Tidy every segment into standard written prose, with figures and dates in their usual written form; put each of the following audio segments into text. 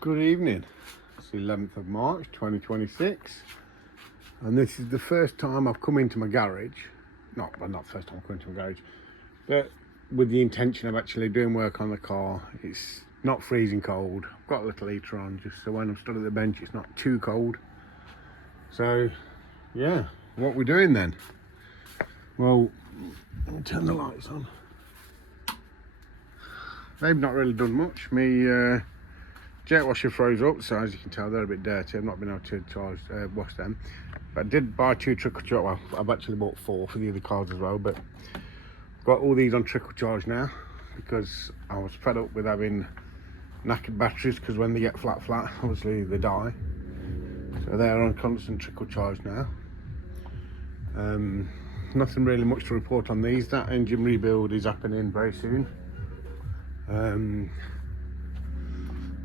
Good evening. It's the 11th of March 2026 and this is the first time I've come into my garage. Not first time I've come into my garage, but with the intention of actually doing work on the car. It's not freezing cold. I've got a little heater on just so when I'm stood at the bench it's not too cold. So yeah, what we're doing then? Well, let me turn the lights on. They've not really done much. Me jet washer froze up, so as you can tell they're a bit dirty. I've not been able to wash them, but I did buy 2 trickle charge. Well, I've actually bought 4 for the other cars as well, but I've got all these on trickle charge now because I was fed up with having knackered batteries, because when they get flat obviously they die. So they're on constant trickle charge now. Nothing really much to report on these. That engine rebuild is happening very soon.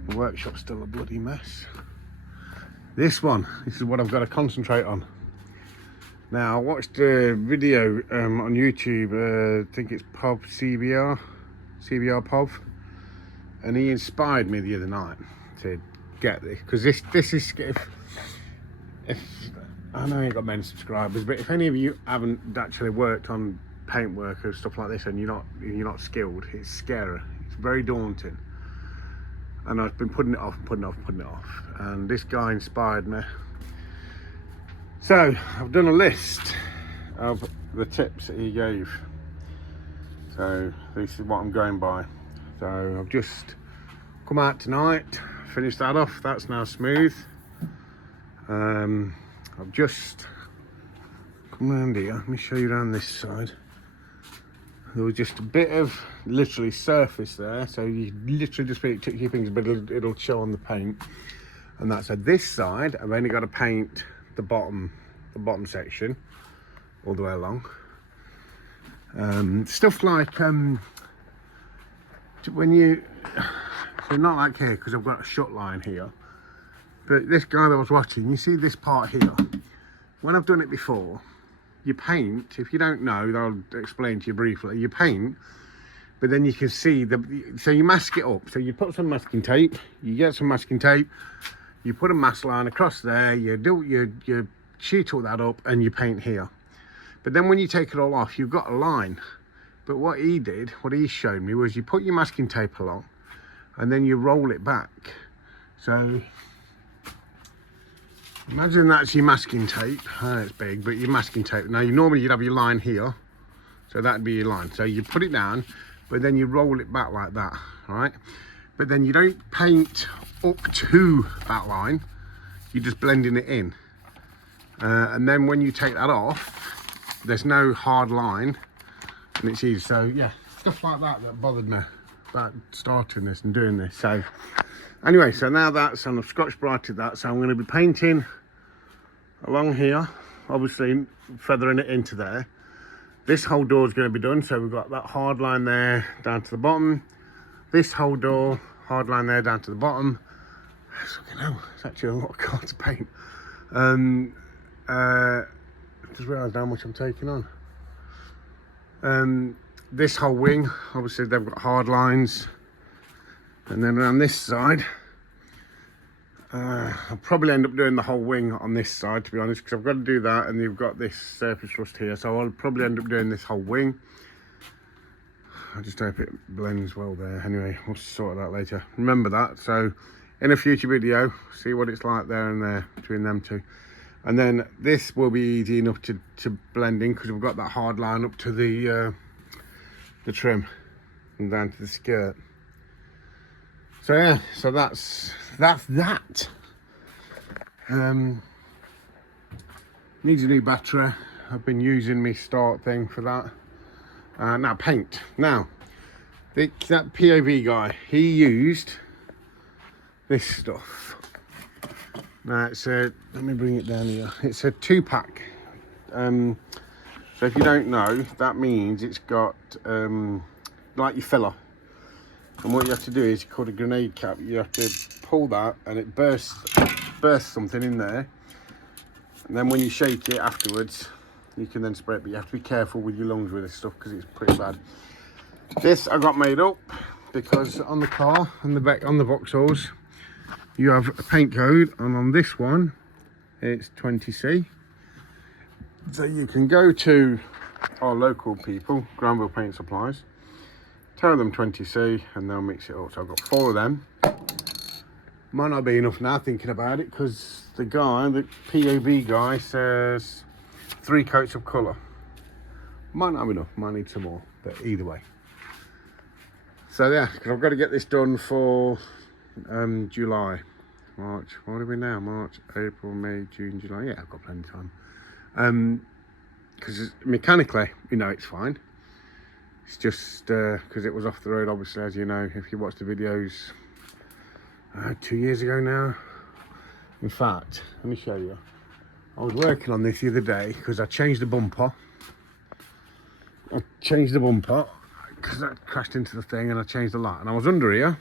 The workshop's still a bloody mess. This is what I've got to concentrate on. Now I watched a video on YouTube, I think it's CBR Pov, and he inspired me the other night to get this, because this is, if I know you've got many subscribers, but if any of you haven't actually worked on paintwork or stuff like this and you're not skilled, it's scary. It's very daunting. And I've been putting it off, and this guy inspired me. So I've done a list of the tips that he gave. So this is what I'm going by. So I've just come out tonight, finished that off. That's now smooth. I've just come around here. Let me show you around this side. There was just a bit of literally surface there, so you literally just put your fingers, but it'll show on the paint. And that's at this side. I've only got to paint the bottom section all the way along. Stuff like when you, so not like here because I've got a shut line here, but this guy that I was watching, you see this part here. When I've done it before, you paint, if you don't know, I'll explain to you briefly. You paint, but then you can see so you mask it up. So you put some masking tape, you get some masking tape, you put a mask line across there, you sheet all that up and you paint here. But then when you take it all off, you've got a line. But what he showed me was you put your masking tape along and then you roll it back. So imagine that's your masking tape. It's big, but your masking tape. Now, normally you'd have your line here, so that'd be your line. So you put it down, but then you roll it back like that, right? But then you don't paint up to that line. You're just blending it in. And then when you take that off, there's no hard line, and it's easy. So yeah, stuff like that bothered me about starting this and doing this. So anyway, so now that's, and I've Scotch Brighted that, so I'm going to be painting along here, obviously feathering it into there. This whole door is going to be done, so we've got that hard line there down to the bottom. This whole door, hard line there down to the bottom. It's actually a lot of card to paint. I just realised how much I'm taking on. This whole wing, obviously they've got hard lines. And then around this side, I'll probably end up doing the whole wing on this side, to be honest, because I've got to do that, and you've got this surface rust here, so I'll probably end up doing this whole wing. I just hope it blends well there. Anyway, we'll sort that later. Remember that. So in a future video, see what it's like there and there between them two. And then this will be easy enough to blend in, because we've got that hard line up to the trim and down to the skirt. So yeah, so that's that. Needs a new battery. I've been using my start thing for that. Now paint. Now that POV guy, he used this stuff. Now it's a, let me bring it down here. It's a 2-pack. So if you don't know, that means it's got like your filler. And what you have to do is called a grenade cap. You have to pull that and it bursts something in there. And then when you shake it afterwards, you can then spray it. But you have to be careful with your lungs with this stuff because it's pretty bad. This I got made up because on the car, on the Vauxhalls, you have a paint code, and on this one it's 20C. So you can go to our local people, Granville Paint Supplies, tell them 20C and they'll mix it up. So I've got 4 of them. Might not be enough now thinking about it, because the POB guy says 3 coats of colour. Might not have enough, might need some more, but either way. So yeah, because I've got to get this done for July, March, what are we now? March, April, May, June, July. Yeah, I've got plenty of time. Because mechanically, you know, it's fine. It's just because it was off the road, obviously, as you know, if you watch the videos 2 years ago now. In fact, let me show you. I was working on this the other day because I changed the bumper. Because I crashed into the thing, and I changed the light, and I was under here.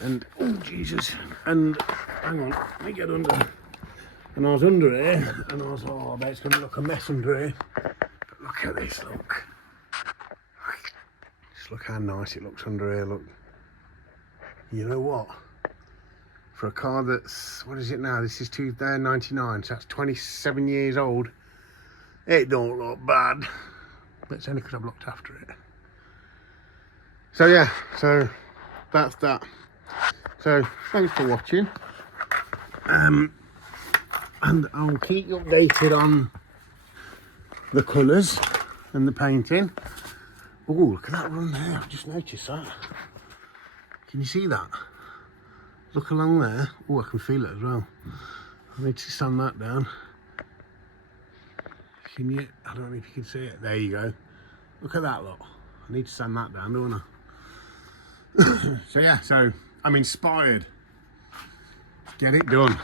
And oh Jesus! And hang on, let me get under. And I was under here, and I was, oh, I bet it's going to look a mess under here. But look at this, look. Just look how nice it looks under here, look. You know what? For a car that's, what is it now? This is 2099, so that's 27 years old. It don't look bad. But it's only because I've looked after it. So yeah, so that's that. So thanks for watching. And I'll keep you updated on the colours and the painting. Oh, look at that run there, I've just noticed that. Can you see that? Look along there. Oh, I can feel it as well. I need to sand that down. Can you? I don't know if you can see it. There you go. Look at that, look. I need to sand that down, don't I? So yeah, so I'm inspired. Get it done.